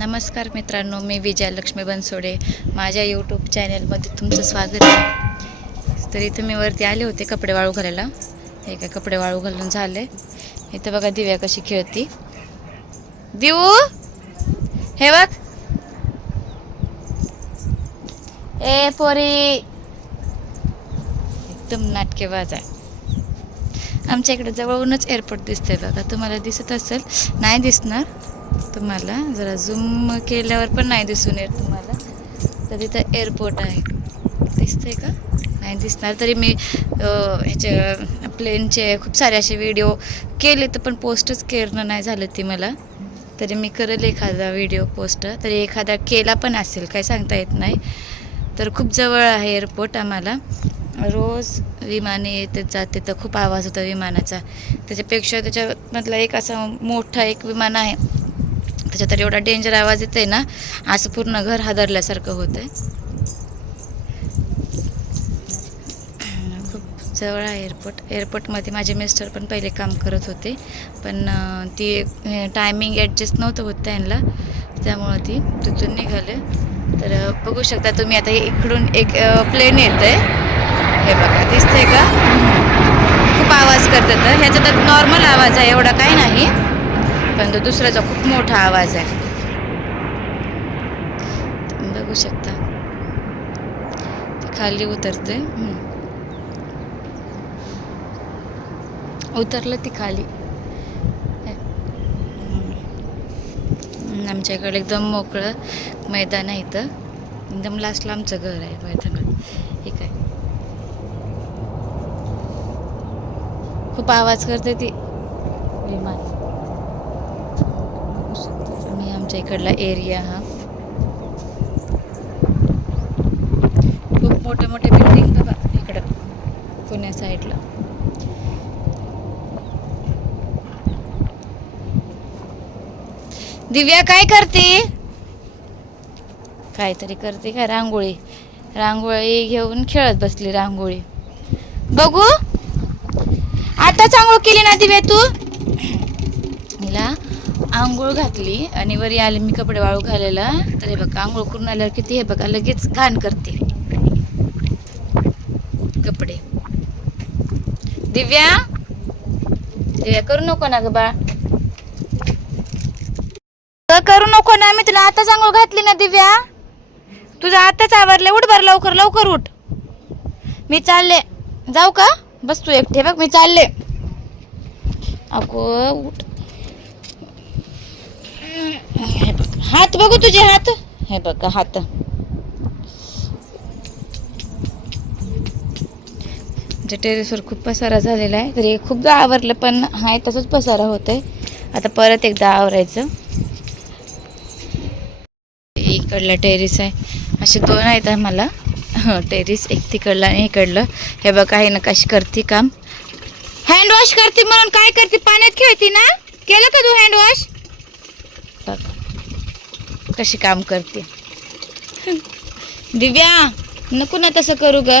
नमस्कार मित्रांनो, मी विजयलक्ष्मी बनसोडे. माझ्या यूट्यूब चॅनलमध्ये तुमचं स्वागत आहे. तर इथं मी वरती आले होते कपडे वाळू घालायला. हे काय कपडे वाळू घालून झाले. इथं बघा दिव्या कशी खेळती. दिवू हे बघ, ए पोरी, एकदम नाटकेबाज आहे. आमच्या इकडे जवळूनच एअरपोर्ट दिसतंय बघा. तुम्हाला दिसत असेल, नाही दिसणार तुम्हाला, जरा झूम केल्यावर पण नाही दिसून येत तुम्हाला. तर इथं एअरपोर्ट आहे, दिसतंय का? नाही दिसणार. तरी मी ह्याचे प्लेनचे खूप सारे असे व्हिडिओ केले, तर पण पोस्टच करणं नाही झालं ती मला. तरी मी करेल एखादा व्हिडिओ पोस्ट, तरी एखादा केला पण असेल, काय सांगता येत नाही. तर खूप जवळ आहे एअरपोर्ट आम्हाला. रोज विमाने येते जाते, तर खूप आवाज होता विमानाचा. त्याच्यापेक्षा त्याच्यामधला एक असा मोठा एक विमान आहे, त्याच्यात तर एवढा डेंजर आवाज येते ना, असं पूर्ण घर हादरल्यासारखं होतं. खूप जवळ आहे एअरपोर्ट. एअरपोर्टमध्ये माझे मिस्टर पण पहिले काम करत होते, पण ती टायमिंग ॲडजस्ट नव्हतं होत त्यांना, त्यामुळं ती तिथून निघाले. तर बघू शकता तुम्ही, आता इकडून एक प्लेन येतं आहे, हे बघा दिसतंय का? खूप आवाज करतात. ह्याचा तर नॉर्मल आवाज आहे, एवढा काही नाही, पण तो दुसऱ्याचा खूप मोठा आवाज आहे. बघू शकता ते खाली उतरते. उतरलं ती खाली. आमच्याकडे एकदम मोकळं मैदान आहे. इथं एकदम लास्टला आमचं घर आहे मैदानात. ठीक आहे. खूप आवाज करते ती विमान. मी आमच्या इकडला एरिया हा खूप मोठे मोठे बिल्डिंग बघा इकडं पुण्या साईडला. दिव्या काय करते? काहीतरी करते का? रांगोळी रांगोळी घेऊन खेळत बसली. रांगोळी बघू. आताच आंघोळ केली ना दिव्या तू? हिला आंघोळ घातली आणि वरी आले मी कपडे वाळू घालायला. तर हे बघा आंघोळ करून आल्यावर किती, हे बघा लगेच घाण करते कपडे. दिव्या दिव्या करू नको ना ग बा, करू नको ना. मी तुला आताच आंघोळ घातली ना दिव्या, तुझं आताच आवरले. उठ बर लवकर लवकर उठ. मी चालले. जाऊ का? बस तू एकटे. बघ मी चालले. अगो उठ. हे बघ हात, बघू तुझे हात. हे बघ हात. टेरेसवर खूप पसारा झालेला आहे. तरी खूपदा आवरलं, पण हाय तसंच पसारा होतंय. आता परत एकदा आवरायचं. इकडला टेरेस आहे, असे दोन आहेत आम्हाला टेरेस, एक तिकडला आणि इकडलं. हे बघ आहे ना कशी करते काम. हँड वॉश करते म्हणून काय करते, पाण्यात खेळते ना. केलं का तू हँड वॉश? कशी काम करते. दिव्या नको ना तसं करू ग.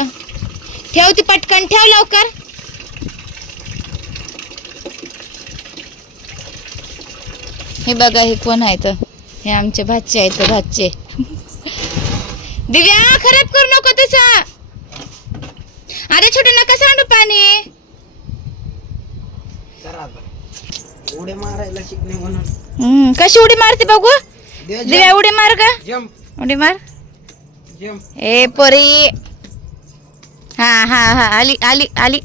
ठेव ती पटकन, ठेव लवकर. हे बघा हे कोण आहेत, हे आमचे भाचे आहेत. भाचे. दिव्या खराब करू नको तसं. अरे छोटे नका सांडू पाणी. उडी मारायला शिकणे म्हणून. कशी उडी मारते बघू. दिव्या उडी मार का? उडी मार. ए पोरी. हा हा हा आली आली आली.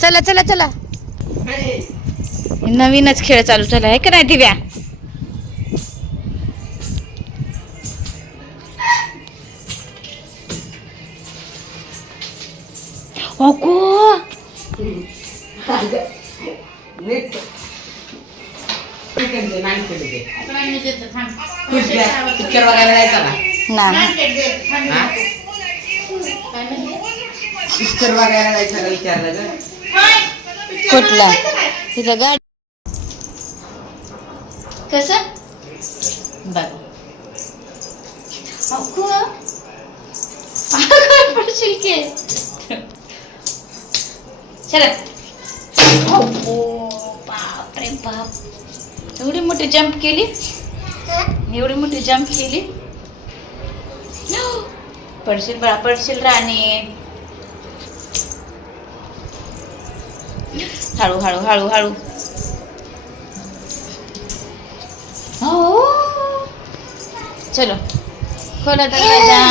चला चला चला, नवीनच खेळ चालू झाला आहे का नाही दिव्या? अगो पिक्चर बघायला जायचा ना. पिक्चर बघायला जायचं का विचारलं ग. कुठला? तिथं गाडी कसं बघ. बाप रे बाप, एवढी मोठी जंप केली. एवढी मोठी जंप केली. पडशील बाळा, पडशील राणी. हळू हळू हळू हळू. हो चलो खोला दरवाजा.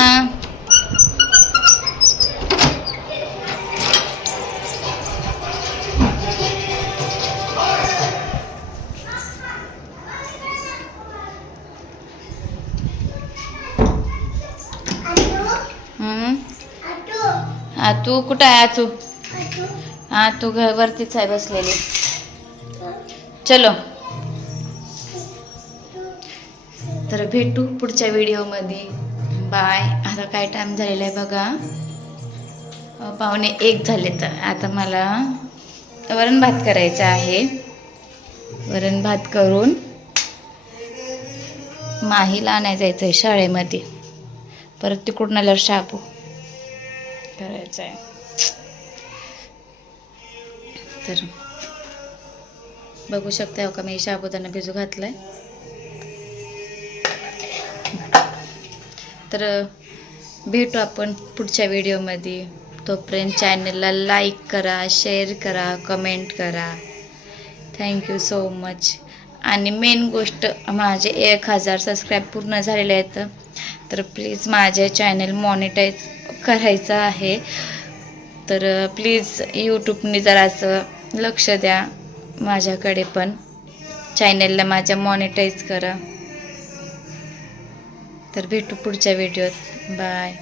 तू कुठं आहे? तू वरतीच आहे बसलेली. चलो तर भेटू पुढच्या व्हिडिओमध्ये. बाय. आता काय टाइम झालेला आहे बघा, 12:45 झाले. तर आता मला वरण भात करायचा आहे. वरण भात करून माहीला आणायला जायचं आहे शाळेमध्ये. परत तिकडून आल्यावर शाबू करायचं आहे. तर बघू शकता का मी साबुदाणा भिजू घातलाय. तर भेटू आपण पुढच्या व्हिडिओमध्ये. तोपर्यंत चॅनलला लाईक करा, शेअर करा, कमेंट करा. Thank you so much. आणि मेन गोष्ट, माझे 1000 सबस्क्राईब पूर्ण झालेले आहेत. तर प्लीज माझे चॅनल मॉनिटाईज करायचं आहे. तर प्लीज यूट्यूबने जरासं लक्ष द्या माझ्याकडे पण. चॅनलला माझ्या मॉनिटाईज करा. तर भेटू पुढच्या व्हिडिओत. बाय.